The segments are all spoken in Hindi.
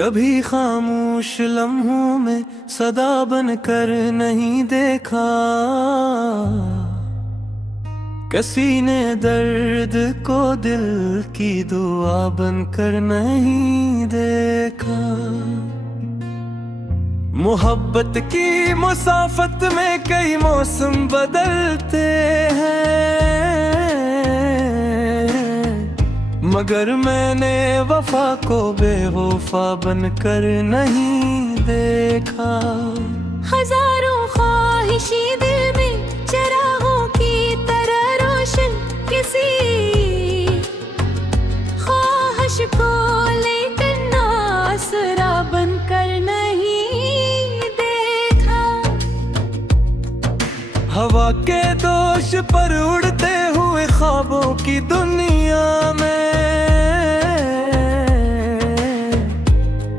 कभी खामोश लम्हों में सदा बनकर नहीं देखा, किसी ने दर्द को दिल की दुआ बनकर नहीं देखा। मोहब्बत की मुसाफत में कई मौसम बदलते हैं, मगर मैंने वफा को बेवफा बनकर नहीं देखा। हजारों ख्वाहिशी दिल में चिरागों की तरह रोशन, किसी ख्वाहिश को लेकर नासरा बनकर नहीं देखा। हवा के दोष पर उड़ते हुए ख्वाबों की दुनिया में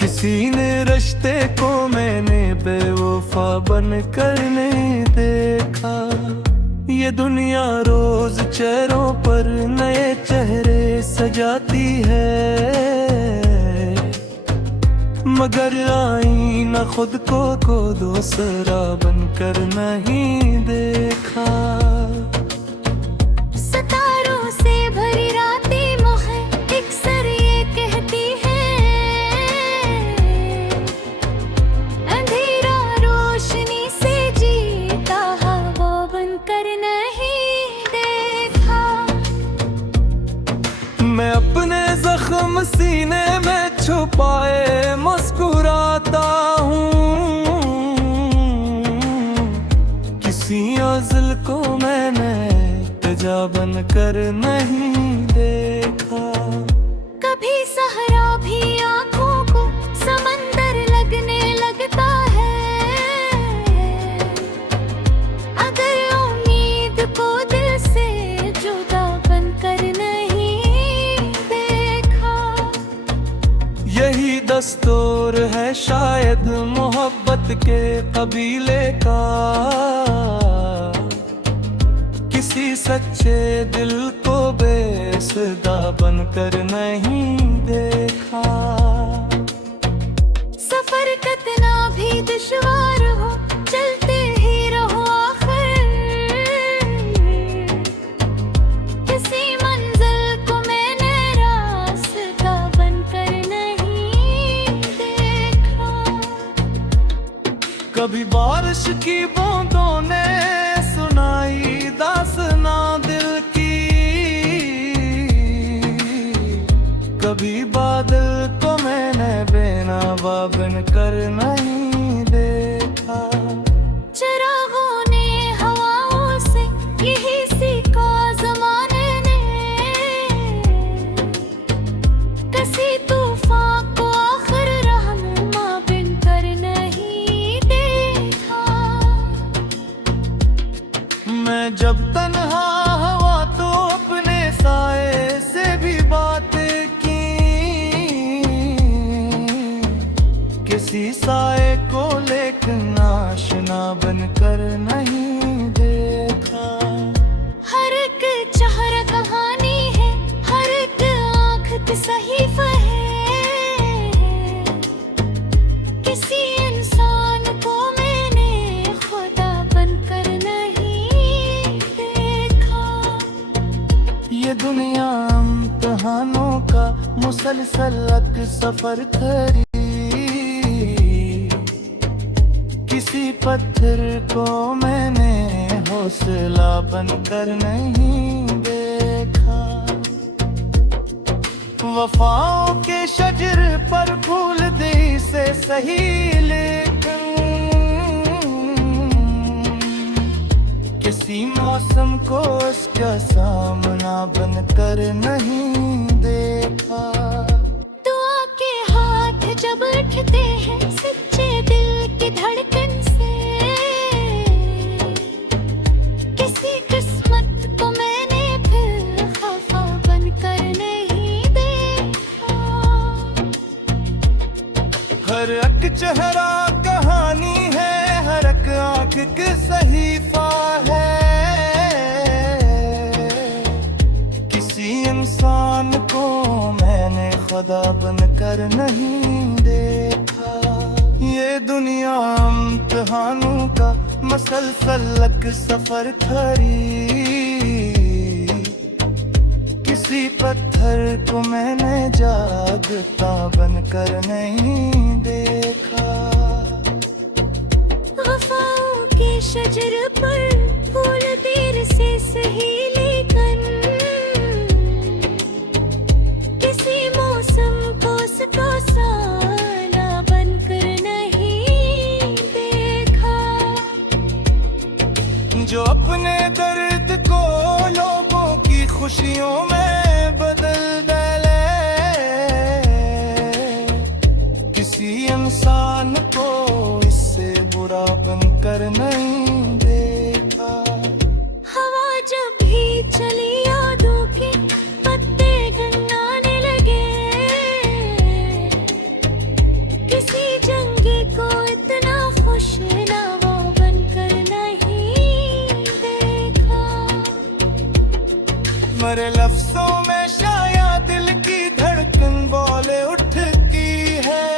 किसी ने रिश्ते को मैंने बेवफा बनकर नहीं देखा। ये दुनिया रोज चेहरों पर नए चेहरे सजाती है, मगर आईना खुद को दूसरा बनकर नहीं देखा। सितारों से भरी रातें मोहे अक्सर ये कहती है, अंधेरा रोशनी से जीता हवा बनकर नहीं देखा। मैं अपने जख्म सीने में छुपाए मुस्कुराता हूँ, किसी अज़ल को मैंने तजा बनकर नहीं देखा। कभी सहरा भी आँखों को समंदर लगने लगता है, अगर उम्मीद को दिल से जुदा बनकर नहीं देखा। यही दस्तूर है शायद मोहब्बत के कबीले का, किसी सच्चे दिल को बेसुदा बनकर नहीं देखा। सफर कितना भी दुश्वार हो चलते ही रहो आखिर, किसी मंजिल को मैंने रास्ता बनकर नहीं देखा। कभी बारिश की बूंदों ने सुनाई दास्तां दिल की, कभी बादल को मैंने बेनवा बनकर नहीं देखा। चिरागों ने हवाओं से यही सीखा ज़माने ने, किसी तूफान को आखिर रहनुमा बनकर नहीं देखा। मैं जब तन्हा हवा तो अपने साए से भी बातें की, किसी साए को लेकर आशना बनकर नहीं देखा। हर एक चेहरा कहानी है, हर एक आँख की सहीफा है, किसी इंसान को मैंने खुदा बनकर नहीं देखा। ये दुनिया इम्तिहानों का मुसलसल एक सफर खरी, किसी पत्थर को मैंने हौसला बनकर नहीं देखा। वफाओं के शजर पर फूल दे से सही, लेकिन किसी मौसम को उसका सामना बनकर नहीं देखा। दुआ के हाथ जब उठते हैं सच्चे दिल की धड़कन से, किसी किस्मत को मैंने फिर खफा बनकर नहीं देखा। हर एक चेहरा कहानी है, हर एक आँख की सहीफा है, किसी इंसान को मैंने खुदा बनकर नहीं देखा। इम्तिहानों का मसलसल सफर खरी। किसी पत्थर को मैंने जागता बनकर नहीं देखा। वफाओं के शजर पर फूल देर से सही लेकिन किसी मौसम को उसका साना बनकर नहीं देखा। जो अपने दर्द को लोगों की खुशियों में बदल डाले, किसी इंसान को इससे बुरा बनकर नहीं देखा। हवा जब भी चली यादों के पत्ते गंगाने लगे, किसी जंगी को इतना खुश ना वो बनकर नहीं देखा। मरे लफ्जों में शायद दिल की धड़कन बोले उठती है।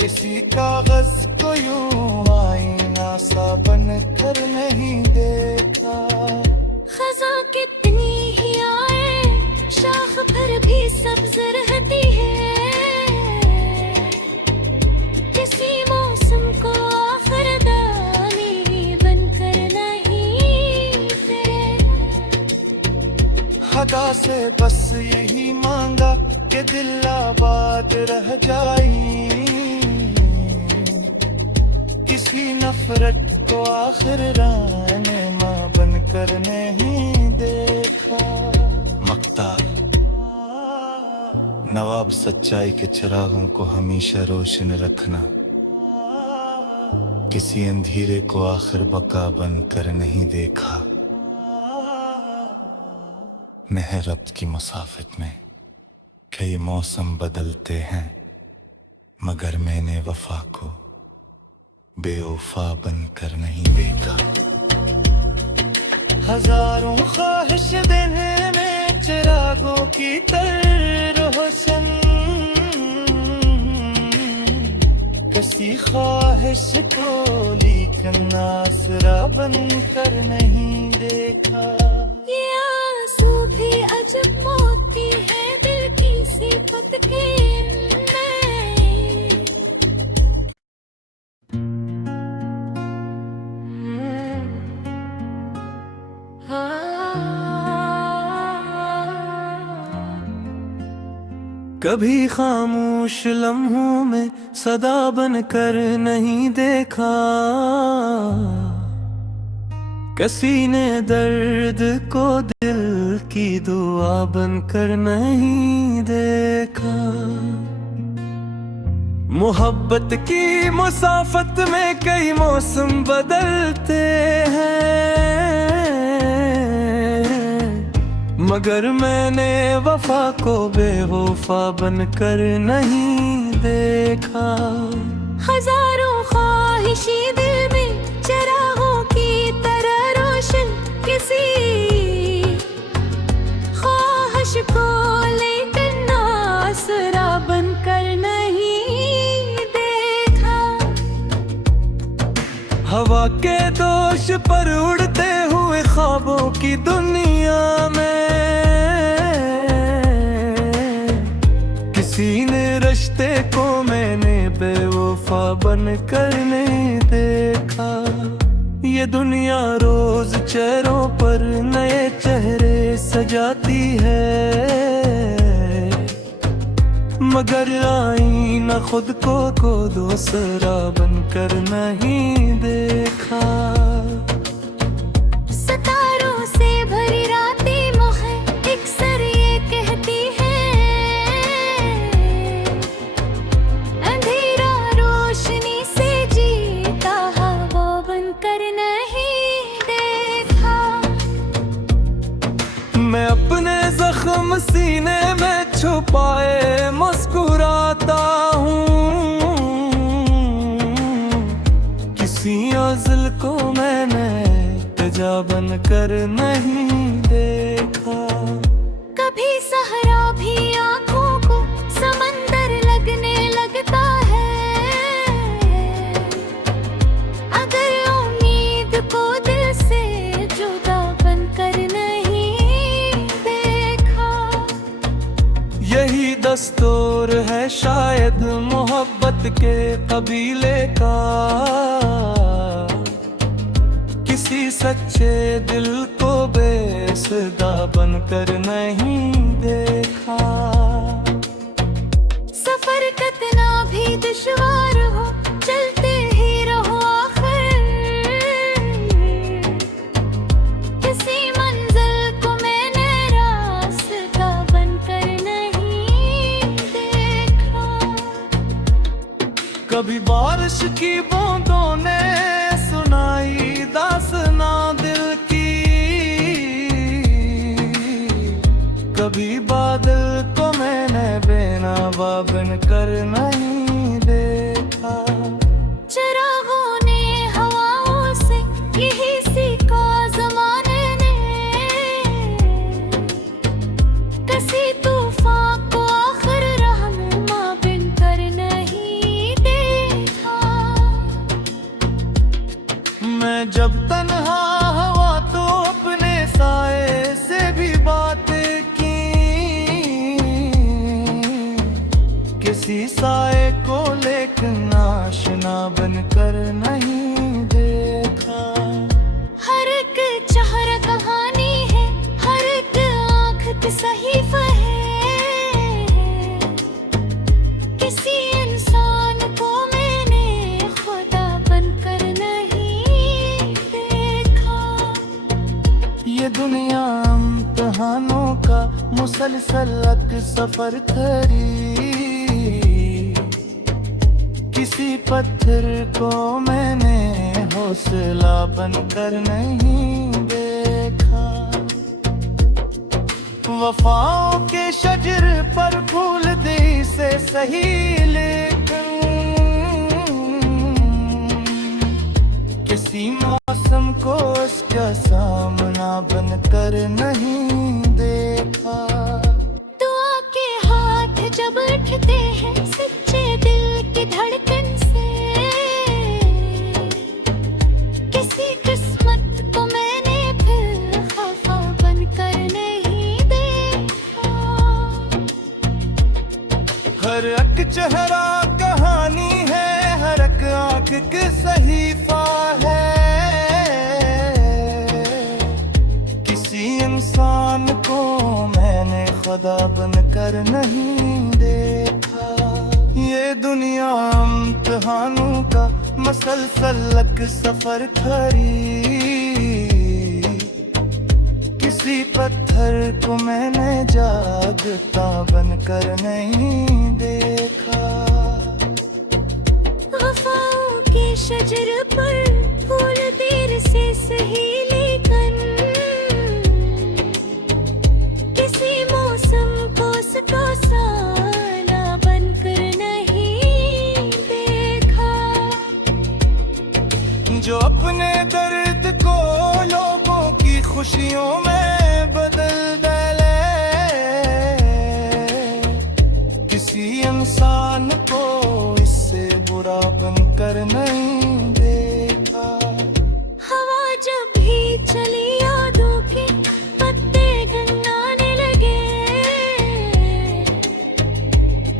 किसी कागज को यूं आईना सा बनकर नहीं देखा। खज़ा कितनी ही आए शाख पर भी सब्ज रहती है। किसी मौसम को आखिर दानी बनकर नहीं देखा। खुदा से बस यही मांगा कि दिल आबाद रह जाए। किसी नफरत को आखिर राने माँ बनकर नहीं देखा। मक्तार नवाब सच्चाई के चिरागों को हमेशा रोशन रखना। किसी अंधेरे को आखिर बका बनकर नहीं देखा। महरब्त की मुसाफित में कई मौसम बदलते हैं, मगर मैंने वफा को बेवफा बनकर नहीं देखा। हजारों ख्वाहिश दिन में चिरागों की तरह रोशन, किसी ख्वाहिश को लेकिन आसरा बनकर नहीं देखा। ये आंसू भी अजब मोती है दिल की सिफत के इनमें। कभी खामोश लम्हों में सदा बनकर नहीं देखा। किसी ने दर्द को दिल की दुआ बनकर नहीं देखा। मोहब्बत की मुसाफत में कई मौसम बदलते हैं, मगर मैंने वफा को बेवफा बनकर नहीं देखा। हजारों ख्वाहिशी दिल में चिरागों की तरह रोशन, किसी ख्वाहिश को लेकर आसरा बनकर नहीं देखा। हवा के दोष पर उड़ते हुए ख्वाबों की दुनिया में किसी ने रिश्ते को मैंने बेवफा बनकर नहीं देखा। ये दुनिया रोज चेहरों पर नए चेहरे सजाती है, मगर आईना खुद को दूसरा बनकर नहीं देखा। सितारों से भरी रातें मुझे अक्सर ये कहती है, अंधेरा रोशनी से जीता है वो बनकर नहीं देखा। मैं अपने जख्म सीने में छुपाए मुस्कुराता हूँ। किसी अज़ल को मैंने तजा बनकर नहीं देखा। कभी सहरा भी आंखों को समंदर लगने लगता है, के कबीले का किसी सच्चे दिल को बेसुदा बनकर नहीं देखा। सफर कितना भी दुश्वार हो चलते ही रहो आखिर, किसी मंजिल को मैंने रास्ता बनकर नहीं देखा। कभी बारिश की बूंदों ने सुनाई दास्तां दिल की, कभी बादल को मैंने बेनवा बनकर नहीं देखा। चिरागों ने हवाओं से यही सीखा ज़माने ने, किसी तूफान को आखिर रहनुमा बनकर नहीं देखा। मैं जब तन्हा हवा तो अपने साए से भी बातें की, किसी साए को लेकिन आशना बनकर नहीं देखा। हर एक चेहरा कहानी है, हर एक आँख की सहीफा है, किसी इंसान को मैंने खुदा बनकर नहीं देखा। ये दुनिया इम्तिहानों का मुसलसल एक सफर खरी, किसी पत्थर को मैंने हौसला बनकर नहीं देखा। वफाओं के शजर पर फूल दे से सही, लेकिन किसी मौसम को उसका सामना बनकर नहीं देखा। दुआ के हाथ जब उठते हैं सच्चे दिल की धड़कन से, किसी किस्मत को मैंने फिर खफा बनकर नहीं देखा। हर एक चेहरा कहानी है, हर एक आँख की सहीफा है, किसी इंसान को मैंने खुदा बनकर नहीं देखा। ये दुनिया इम्तिहानों का मसलसल एक सफर खरी, किसी पत्थर को मैंने जागता बनकर नहीं देखा। वफाओं के शजर पर फूल देर से सही, लेकिन किसी मौसम को उसका साना बनकर नहीं देखा। जो अपने दर्द को लोगों की खुशियों में बदल डाले, किसी इंसान को इससे बुरा बनकर नहीं देखा। हवा जब भी चली यादों के पत्ते गनगाने लगे,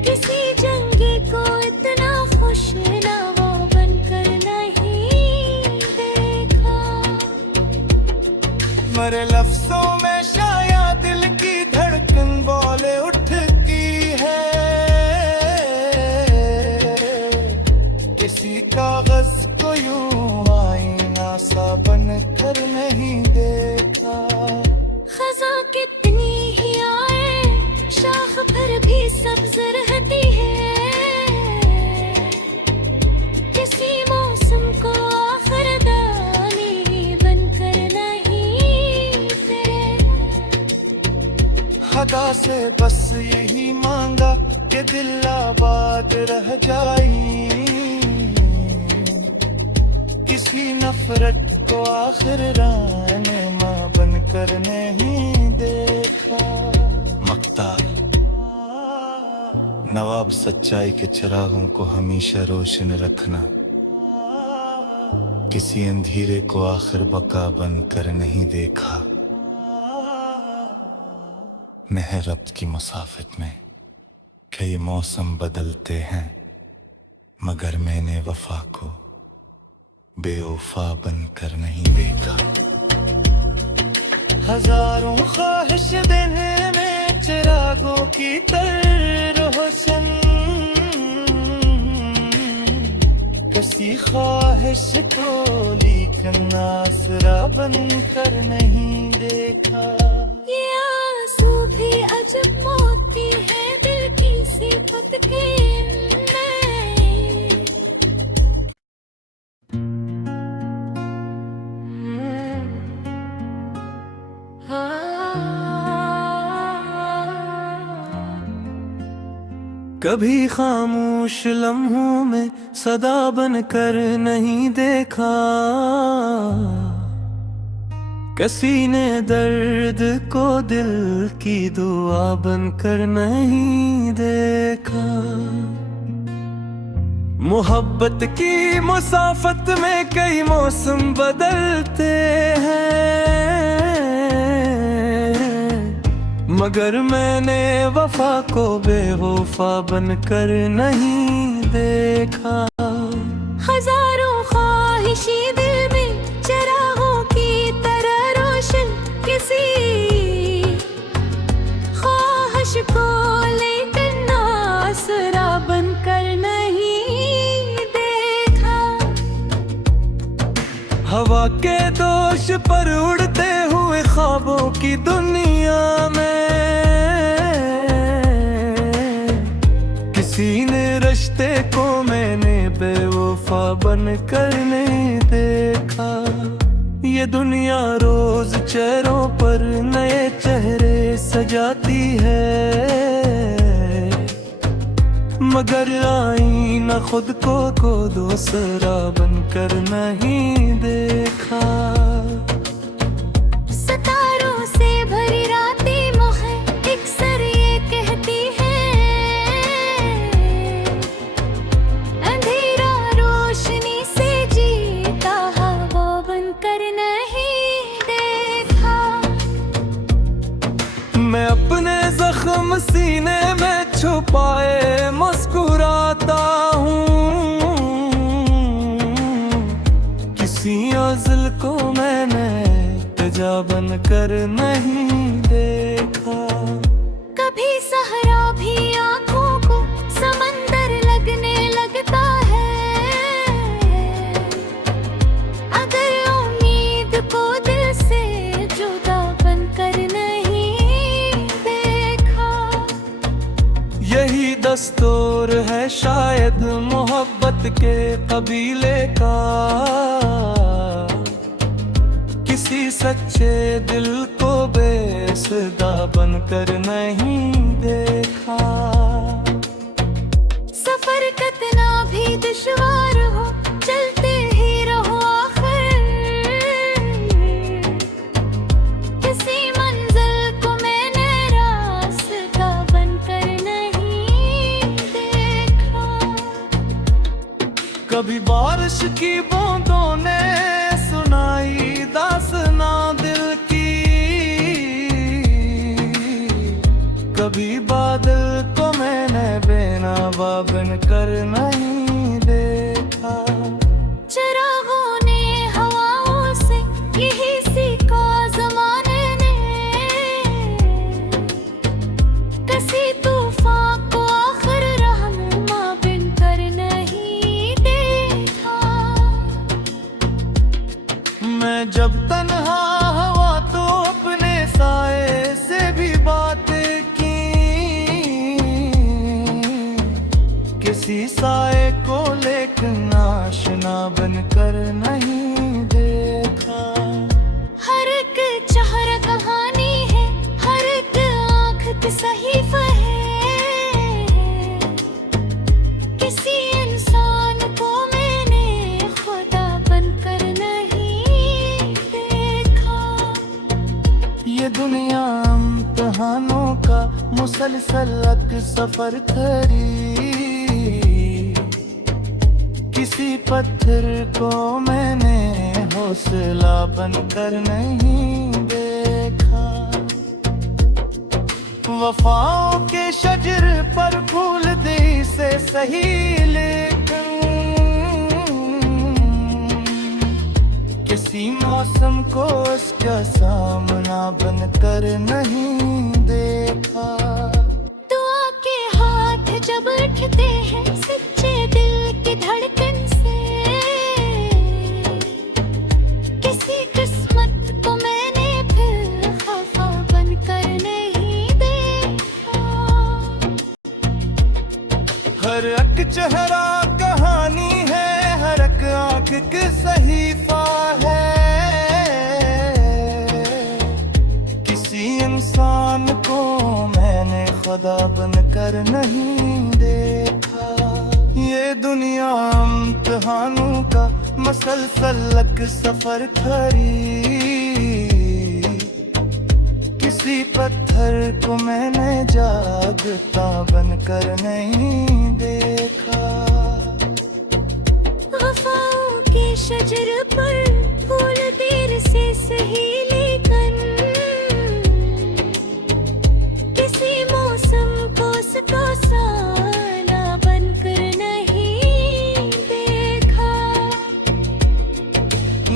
किसी जंगी को इतना खुश नवा बनकर नहीं देखा। मरे लफ्जों में शायद दिल की धड़कन बोले उठती है, किसी कागज को यूं आईना सा बनकर नहीं देखा। खज़ा कितनी ही आए शाख पर भी सब्ज रहती है, किसी मौसम को आखिर दानी बनकर नहीं देखा। खुदा से बस यही मांगा कि दिल आबाद रह जाए, किसी नफरत को आखिर रहनुमा बनकर नहीं देखा। मक्तार नवाब सच्चाई के चिरागों को हमेशा रोशन रखना, किसी अंधेरे को आखिर बका बनकर नहीं देखा। मेहर रब्त की मुसाफित में कई मौसम बदलते हैं, मगर मैंने वफा को बेवफा बनकर नहीं देखा। हजारों ख्वाहिश दिन में चिरागों की तरह रोशन, किसी ख्वाहिश को लेकिन आसरा बनकर नहीं देखा। ये आंसू भी अजब मोती है दिल की सिफत के इनमें। कभी खामोश लम्हों में सदा बनकर नहीं देखा, किसी ने दर्द को दिल की दुआ बनकर नहीं देखा। मोहब्बत की मुसाफत में कई मौसम बदलते हैं, मगर मैंने वफा को बेवफा बनकर नहीं देखा। हजारों ख्वाहिशी दिल में चिरागों की तरह रोशन, किसी ख्वाहिश को लेकर आसरा बनकर नहीं देखा। हवा के दोष पर उड़ते हुए ख्वाबों की दुनिया में किसी ने रिश्ते को मैंने बेवफा बनकर नहीं देखा। ये दुनिया रोज चेहरों पर नए चेहरे सजाती है, मगर आईना खुद को दूसरा बनकर नहीं देखा। सितारों से भरी रातें मोहे अक्सर ये कहती है, अंधेरा रोशनी से जीता हवा बनकर नहीं देखा। मैं अपने जख्म सीने में छुपाए मुस्कुराता हूँ, किसी अज़ल को मैंने तजा बनकर नहीं देखा। कभी सहरा भी आंखों को समंदर लगने लगता है, अगर उम्मीद को दिल से जुदा बनकर नहीं देखा। यही दस्तूर है शायद मोहब्बत के कबीले का, किसी सच्चे दिल को बेसुदा बनकर नहीं देखा। सफर कितना भी दुश्वार हो चलते ही रहो आखिर, किसी मंजिल को मैंने रास्ता बनकर नहीं देखा। कभी बारिश की बूंदों ने सुनाई दास्तां दिल की, कभी बादल को मैंने बेनवा बनकर नहीं देखा। चिरागों ने हवाओं से यही सीखा ज़माने ने, किसी तूफान को आखिर रहनुमा बनकर नहीं देखा। मैं जब तन्हा हवा तो अपने साए से भी बातें की, किसी साए को लेकर आशना बनकर नहीं देखा। हर एक चेहरा कहानी है, हर एक आँख की सहीफा है, किसी इंसान को मैंने खुदा बनकर नहीं देखा। ये दुनिया इम्तिहानों का मुसलसल सफर करी, किसी पत्थर को मैंने हौसला बनकर नहीं देखा। वफाओं के शजर पर फूल दी से सही लेकिन मौसम को उसका सामना बनकर नहीं देखा। दुआ के हाथ जब उठते हैं सच्चे दिल की धड़कन से, किसी किस्मत को मैंने फिर खफा बनकर नहीं देखा। हर एक चेहरा कहानी है, हर एक आंख की सहीफा है। किसी इंसान को मैंने खुदा बनकर नहीं देखा। ये दुनिया इम्तिहानों का मसलसल सफर खड़ी, किसी पत्थर को मैंने जागता बनकर नहीं देखा। वफाओं के शजर पर फूल देर से सही लेकिन किसी मौसम को उसका साना बनकर नहीं देखा।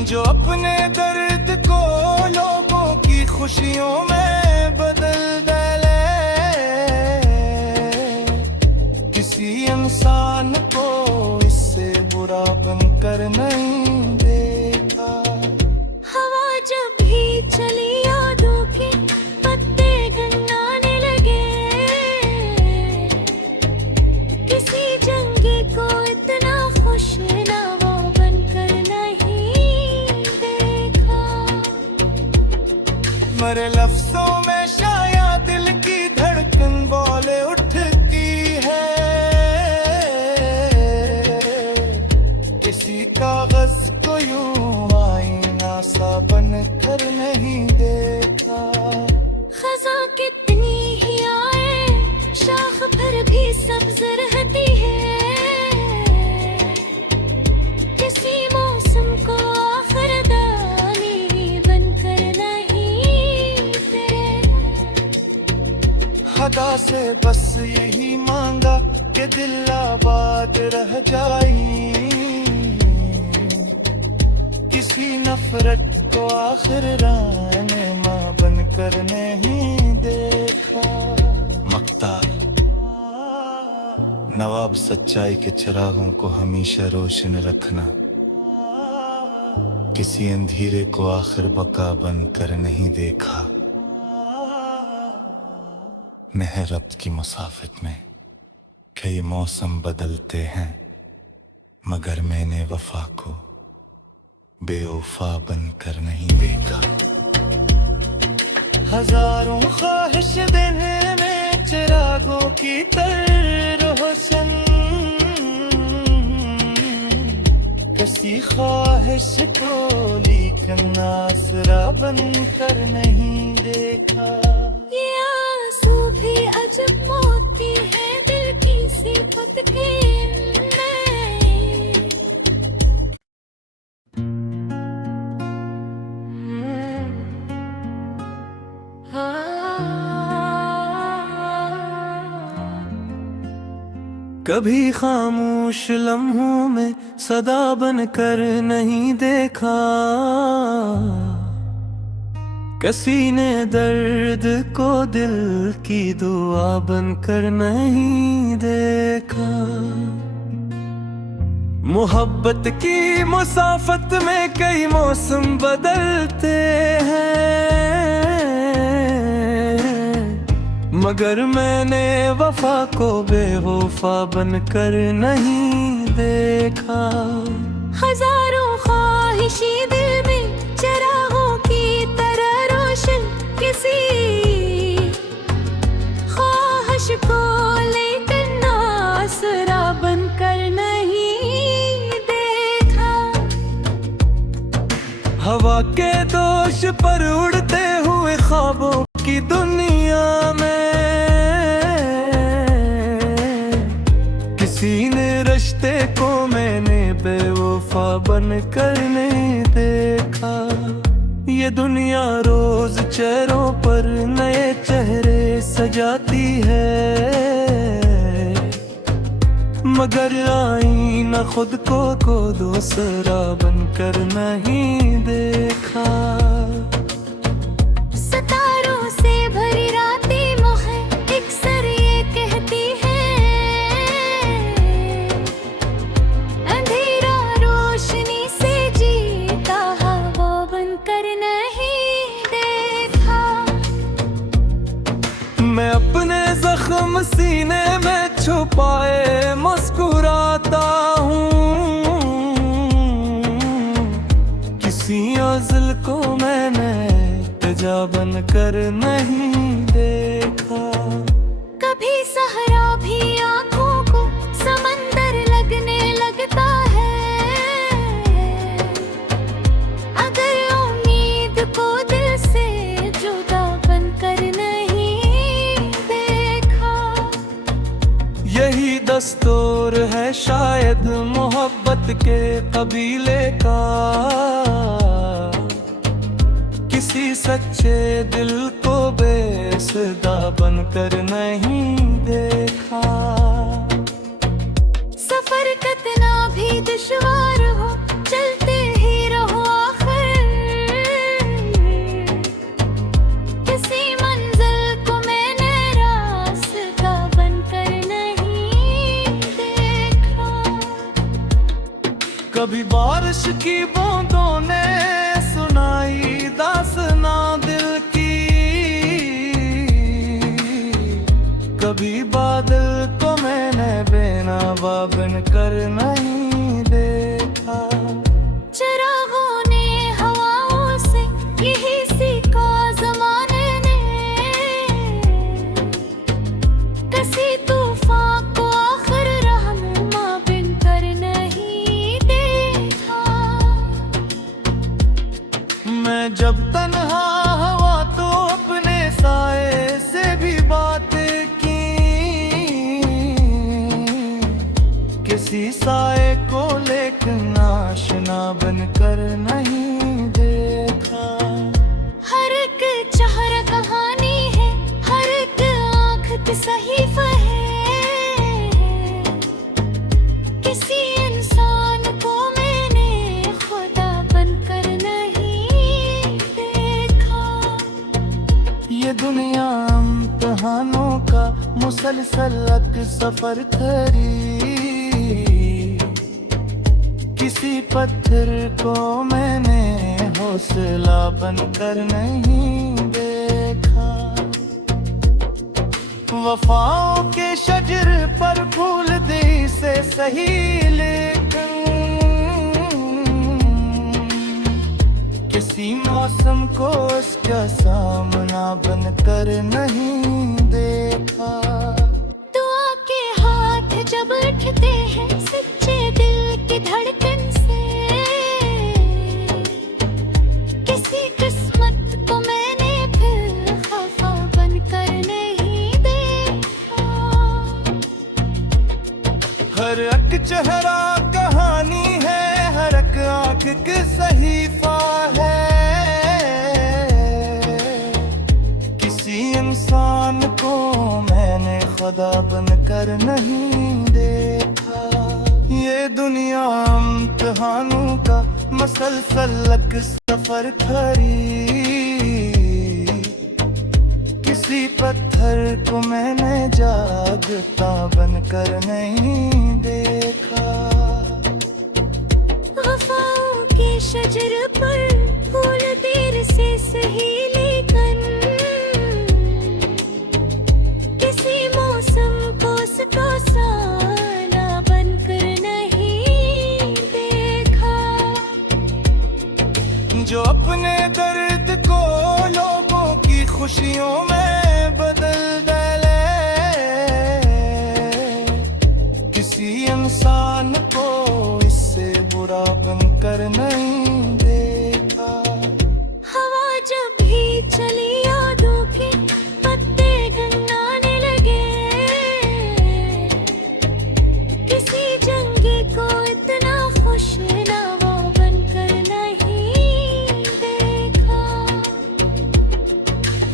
जो अपने दर्द को लोगों की खुशियों में बदल डाले, किसी इंसान को इससे बुरा बनकर नहीं देखा। हवा जब भी चली यादों के पत्ते गंगाने लगे, किसी जंगी को इतना खुश ना वो बनकर नहीं देखा। मरे लफ्जों में शायद दिल की धड़कन बोले उठती है। किसी कागज को यूं आईना सा बनकर नहीं देखा। खज़ा कितनी ही आए शाख पर भी सब्ज रहती है, किसी मौसम को आखिर दानी बनकर नहीं देखा। खुदा से बस यही मांगा कि दिल आबाद रह जाए, किसी नफरत को आखिर राने माँ बनकर नहीं देखा। मक्तार नवाब सच्चाई के चिरागों को हमेशा रोशन रखना, किसी अंधेरे को आखिर बका बनकर नहीं देखा। महरब्त की मुसाफित में कई मौसम बदलते हैं, मगर मैंने वफा को बेवफा बनकर नहीं देखा। हजारों ख्वाहिश दिन में चिरागों की तरह रोशन, किसी ख्वाहिश को लेकिन आसरा बनकर नहीं देखा। ये आंसू भी अजब मोती है दिल की सिफत के इनमें। कभी खामोश लम्हों में सदा बनकर नहीं देखा, किसी ने दर्द को दिल की दुआ बनकर नहीं देखा। मोहब्बत की मुसाफत में कई मौसम बदलते हैं, मगर मैंने वफा को बेवफा बनकर नहीं देखा। हजारों ख्वाहिशी दिल में चिरागों की तरह रोशन, किसी ख्वाहिश को लेकर आसरा बनकर नहीं देखा। हवा के दोष पर उड़ते हुए ख्वाबों की दुनिया में, किसी ने रिश्ते को मैंने बेवफा बनकर नहीं देखा। ये दुनिया रोज चेहरों पर नए चेहरे सजाती है, मगर आईना खुद को दूसरा बनकर नहीं देखा। सितारों से भरी रातें मुझे अक्सर ये कहती है, अंधेरा रोशनी से जीता हवा बनकर नहीं देखा। मैं अपने जख्म सीने में छुपाए मुस्कुराता हूँ, किसी अज़ल को मैंने तजा बनकर नहीं देखा। कभी सहरा भी आँखों को समंदर लगने लगता है, अगर उम्मीद को दिल से जुदा बनकर नहीं देखा। यही दस्तूर है शायद मोहब्बत के कबीले का, किसी सच्चे दिल को बेसुदा बनकर नहीं देखा। सफर कितना भी दुश्वार हो चलते ही रहो आखिर, किसी मंजिल को मैंने रास्ता बनकर नहीं देखा। कभी बारिश की बूंदों ने सुनाई दास्तां दिल की, कभी बादल को मैंने बेनवा बनकर नहीं देखा। चिरागों ने हवाओं से यही सीखा ज़माने ने, किसी तूफान को आखिर रहनुमा बनकर नहीं देखा। मैं जब तन्हा हवा तो अपने साए से भी बातें की, किसी साए को लेकिन आशना बनकर नहीं देखा। हर एक चेहरा कहानी है, हर एक आँख की सहीफा है, किसी इंसान को मैंने खुदा बनकर नहीं देखा। ये दुनिया इम्तिहानों का मुसलसल एक सफर खरी, किसी पत्थर को मैंने हौसला बनकर नहीं देखा। वफाओं के शजर पर फूल दी से सही, लेकिन किसी मौसम को उसका सामना बनकर नहीं देखा। दुआ के हाथ जब उठते हैं सच्चे दिल की धड़कन से, किसी किस्मत को मैंने फिर खफा बनकर नहीं देखा। हर एक चेहरा कहानी है, हर एक आँख की सहीफा है, किसी इंसान को मैंने खुदा बनकर नहीं देखा। ये दुनिया इम्तिहानों का मसलसल एक सफर खरी, किसी पत्थर को मैंने जागता बनकर नहीं देखा। वफाओं के शजर पर फूल देर से सही, लेकिन किसी मौसम को उसका साना बनकर नहीं देखा। जो अपने दर्द को लोगों की खुशियों में बदल डाले, किसी इंसान को इससे बुरा बनकर नहीं देखा। हवा जब भी चली यादों के पत्ते गंगाने लगे, किसी जंगी को इतना खुश नवा बनकर नहीं देखा।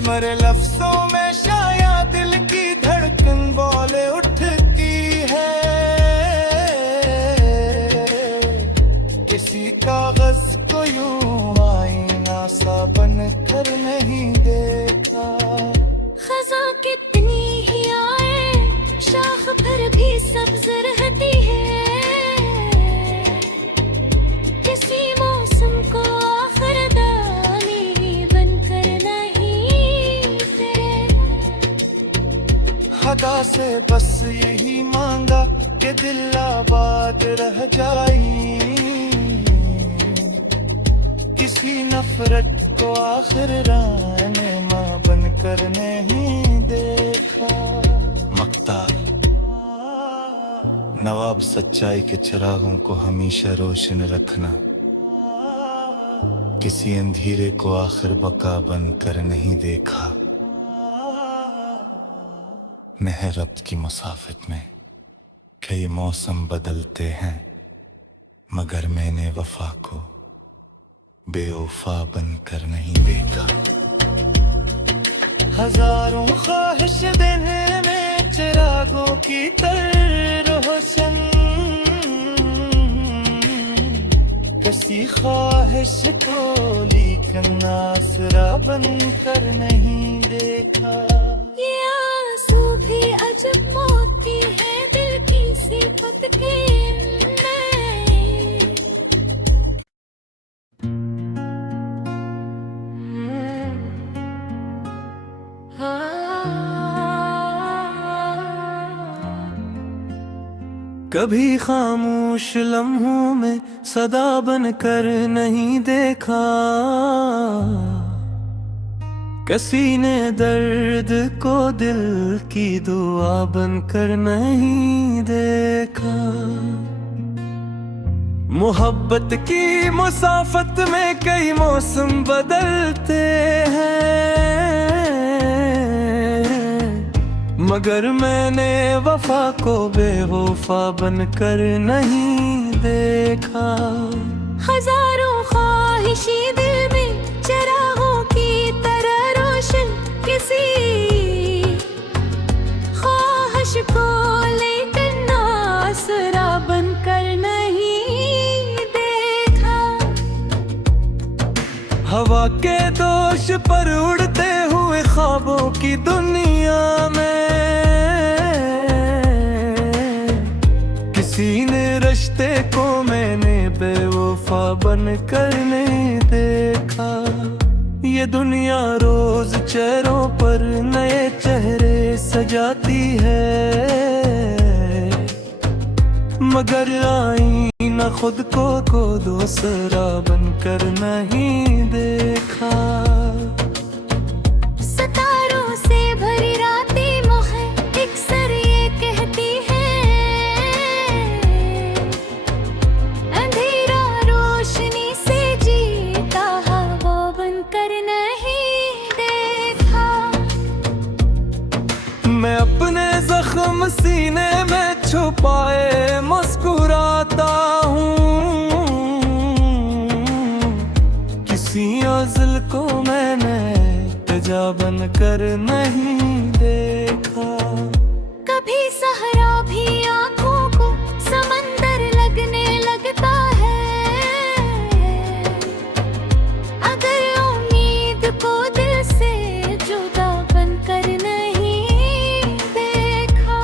मरे लफ्जों में शायद दिल की धड़कन बोले उठती है, किसी कागज को यूं आईना सा बन कर नहीं देखा। खजा कितनी ही आए शाख पर भी सब्ज रहती है, किसी मौसम को आखिर दानी बनकर नहीं देखा। खुदा से बस यही मांगा कि दिल आबाद रह जाए, किसी नफरत को आखिर राने माँ बनकर नहीं देखा। मक्तार नवाब सच्चाई के चिरागों को हमेशा रोशन रखना, किसी अंधेरे को आखिर बका बनकर नहीं देखा। महरब्त की मुसाफित में कई मौसम बदलते हैं, मगर मैंने वफा को बेवफा बनकर नहीं देखा। हजारों ख्वाहिश दिन में चिरागों की तरह रोशन, किसी ख्वाहिश को लेकिन आसरा बनकर नहीं देखा। ये आंसू भी अजब मोती है दिल की सिफत के कभी खामोश लम्हों में सदा बनकर नहीं देखा, किसी ने दर्द को दिल की दुआ बनकर नहीं देखा। मोहब्बत की मुसाफत में कई मौसम बदलते हैं, मगर मैंने वफा को बेवफा बनकर नहीं देखा। हजारों ख्वाहिशी दिल में चिरागों की तरह रोशन, किसी ख्वाहिश को लेकर आसरा बनकर नहीं देखा। हवा के दोष पर उड़ते हुए ख्वाबों की दुनिया में किसी ने रिश्ते को मैंने बेवफा बनकर नहीं देखा। ये दुनिया रोज चेहरों पर नए चेहरे सजाती है, मगर आईना खुद को दूसरा बनकर नहीं देखा। सितारों से भरी रातें मोहे अक्सर ये कहती है, अंधेरा रोशनी से जीता हवा बनकर नहीं देखा। मैं अपने जख्म सीने में छुपाए मुस्कुराता हूँ, किसी अज़ल को मैंने तजा बनकर नहीं देखा। कभी सहरा भी आंखों को समंदर लगने लगता है, अगर उम्मीद को दिल से जुदा बनकर नहीं देखा।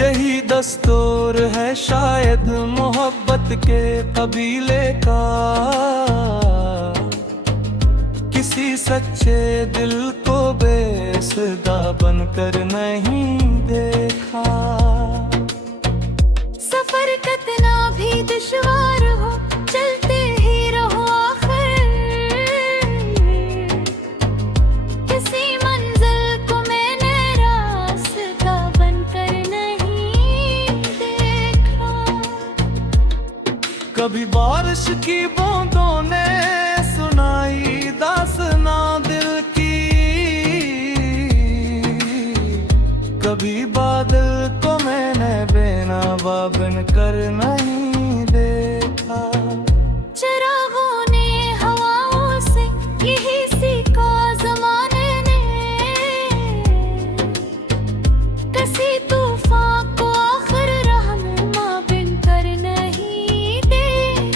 यही दस्तूर है शायद मोहब्बत के कबीले का, किसी सच्चे दिल को बेसुदा बनकर नहीं देखा। सफर कितना भी दुश्वार हो चलते ही रहो आखिर, किसी मंजिल को मैंने रास्ता बनकर नहीं देखा। कभी बारिश की बूंदों ने सुनाई दास्तां दिल की, कभी बादल को मैंने बेनवा बनकर नहीं देखा। चिरागों ने हवाओं से यही सीखा ज़माने ने, किसी तूफान को आखिर रहनुमा बनकर नहीं देखा।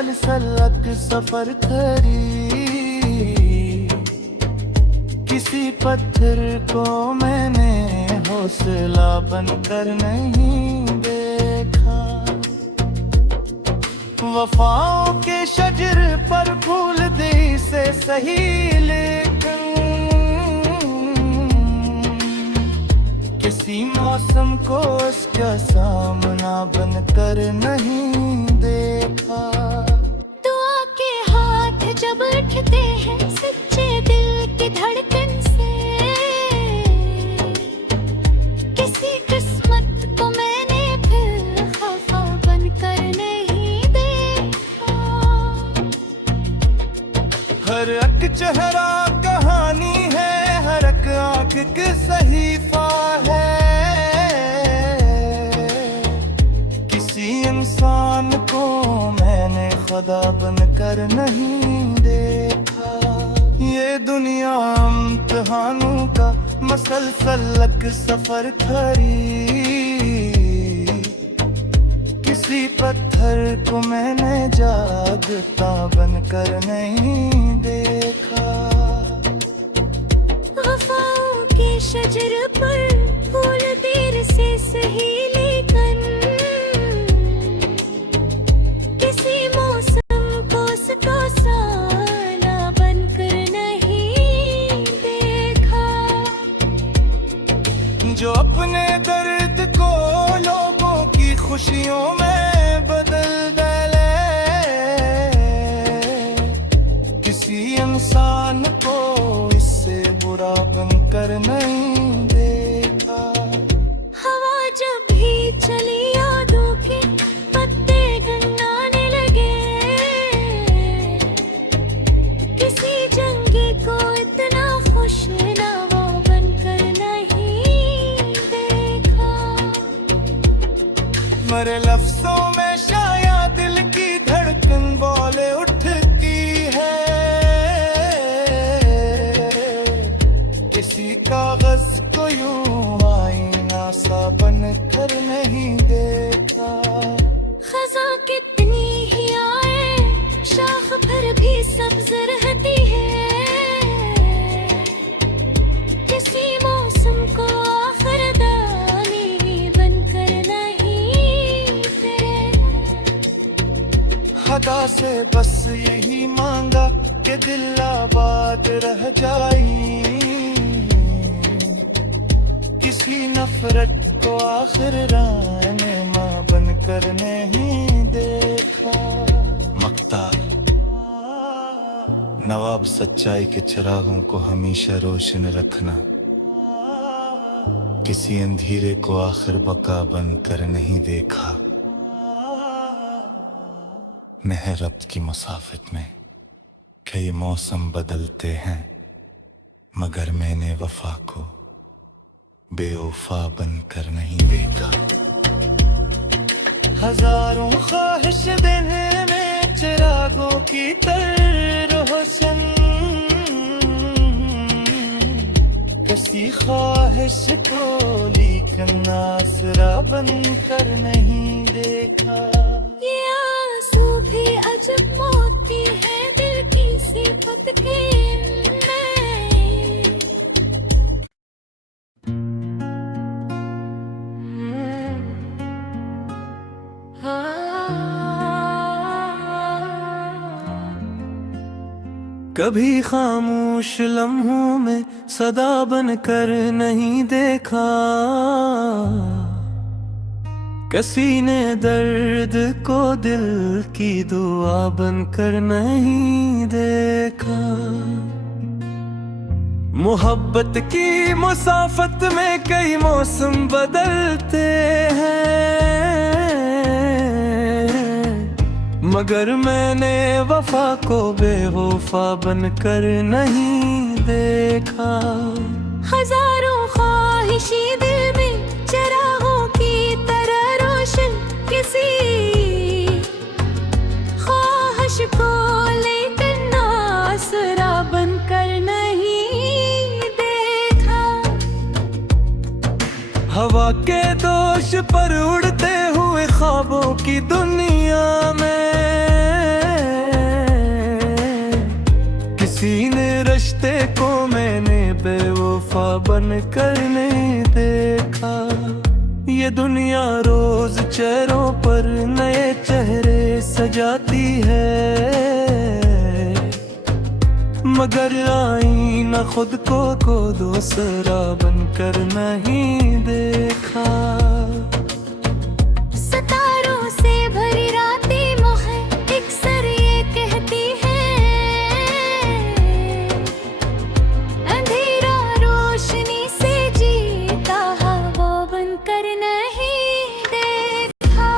मसलसल सफर करी, किसी पत्थर को मैंने हौसला बनकर नहीं देखा। वफाओं के शजर पर फूल दी से सही, लेकिन किसी मौसम को इसका सामना बनकर नहीं देखा। दुआ के हाथ जब उठते हैं सच्चे दिल की धड़कन से, किसी किस्मत को मैंने फिर खफा बनकर नहीं देखा। हर एक चेहरा कहानी है, हर एक आंख की सहीफा है। किसी इंसान को मैंने खुदा बनकर नहीं देखा। ये दुनिया इम्तिहानों का मसलसल सफर खरी, किसी पत्थर को मैंने जागता बनकर नहीं देखा। वफाओं के शजर पर फूल देर से सही, लेकिन किसी मौसम को उसका साना बनकर नहीं देखा। जो अपने दर्द को लोगों की खुशियों में बदल डाले, किसी इंसान को इससे बुरा बनकर नहीं देखा। हवा जब भी चली यादों के पत्ते गनगाने लगे, किसी जंगी को इतना खुश नवा बनकर नहीं देखा। मरे लफ्जों में शायद दिल की धड़कन बोले उठती है, किसी कागज को यूं आईना सा बनकर नहीं देखा। खज़ा कितनी ही आए शाख पर भी सब्ज रहती है, किसी मौसम को आखिर दानी बनकर नहीं देखा। खुदा से बस यही मांगा कि दिल आबाद रह जाई, किसी नफरत को आखिर राने माँ बनकर नहीं देखा। मक्तार नवाब सच्चाई के चिरागों को हमेशा रोशन रखना, किसी अंधेरे को आखिर बका बनकर नहीं देखा। मैं रब्त की मुसाफित में कई मौसम बदलते हैं, मगर मैंने वफा को बेवफा बनकर नहीं देखा। हजारों ख्वाहिश दिन में चिरागों की तरह रोशन, किसी ख्वाहिश को लेकिन आसरा बनकर नहीं देखा। ये आंसू भी अजब मोती है दिल की सिफत के इनमें। कभी खामोश लम्हों में सदा बनकर नहीं देखा, किसी ने दर्द को दिल की दुआ बनकर नहीं देखा। मोहब्बत की मुसाफत में कई मौसम बदलते हैं, मगर मैंने वफा को बेवफा बनकर नहीं देखा। हजारों ख्वाहिशी दिल में चिरागों की तरह रोशन, किसी ख्वाहिश को लेकर आसरा बनकर नहीं देखा। हवा के दोष पर उड़ते हुए ख्वाबों की दुनिया में को मैंने बेवफा बन कर नहीं देखा। ये दुनिया रोज चेहरों पर नए चेहरे सजाती है, मगर आईना खुद को दूसरा बनकर नहीं देखा। सितारों से भरी रातें मुझे अक्सर ये कहती है, अंधेरा रोशनी से जीता हवा बनकर नहीं देखा।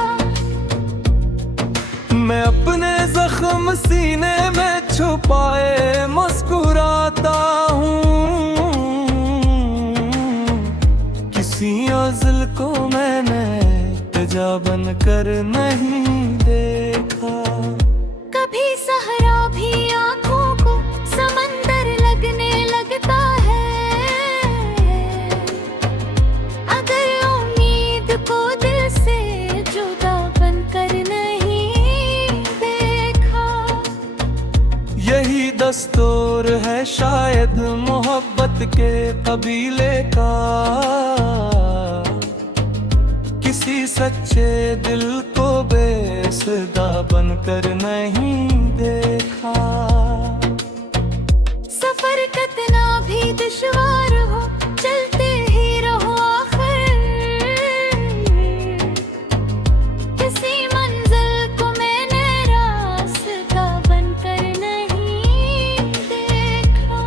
मैं अपने जख्म सीने में छुपाए मुस्कुराता हूँ, किसी अज़ल को मैंने तेजा बन कर नहीं देखा। कभी सहरा भी आंखों को समंदर लगने लगता है, अगर उम्मीद को दिल से जुदा बनकर नहीं देखा। यही दस्तूर है शायद मोहब्बत के कबीले का, किसी सच्चे दिल को बेसुदा बनकर नहीं देखा। सफर कितना भी दुश्वार हो चलते ही रहो आखिर, किसी मंजिल को मैंने रास्ता बनकर नहीं देखा।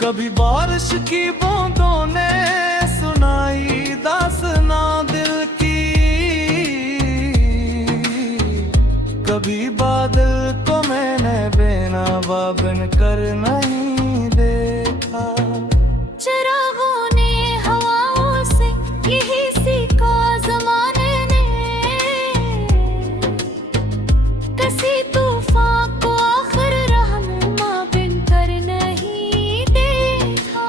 कभी बारिश की बूंदों ने सुनाई दास्तां दिल की, कभी बादल को मैंने बेनवा बनकर नहीं देखा। चिरागों ने हवाओं से यही सीखा ज़माने ने, किसी तूफान को आखिर रहनुमा बनकर नहीं देखा।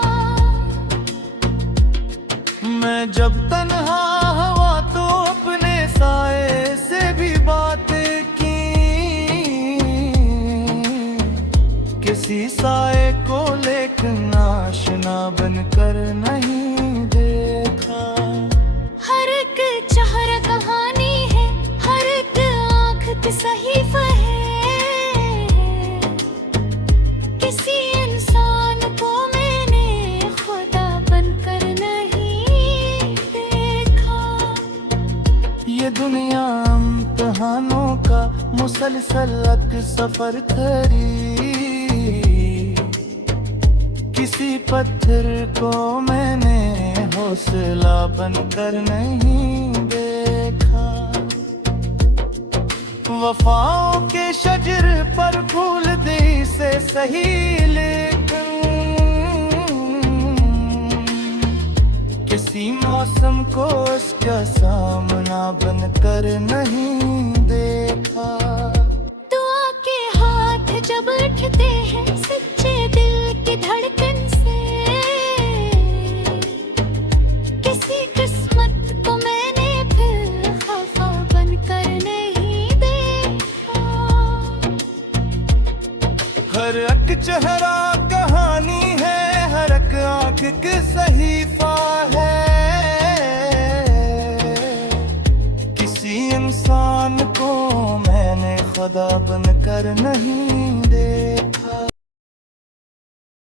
मैं जब तन्हा हवा तो अपने साए से भी बातें की, किसी साए को लेकिन आशना बनकर नहीं देखा। हर एक चेहरा कहानी है, हर एक आँख की सहीफा है, किसी इंसान को मैंने खुदा बनकर नहीं देखा। ये दुनिया इम्तिहानों का मुसलसल सफर करी, किसी पत्थर को मैंने हौसला बनकर नहीं देखा। वफाओं के शजर पर फूल दी से सही, लेकिन किसी मौसम को उसका सामना बनकर नहीं देखा। दुआ के हाथ जब उठते हैं सच्चे दिल की धड़कन से, किसी किस्मत को मैंने फिर खफा बनकर नहीं देखा। हर एक चेहरा कहानी है, हर एक आँख की सहीफा है, किसी इंसान को मैंने खुदा बनकर नहीं देखा।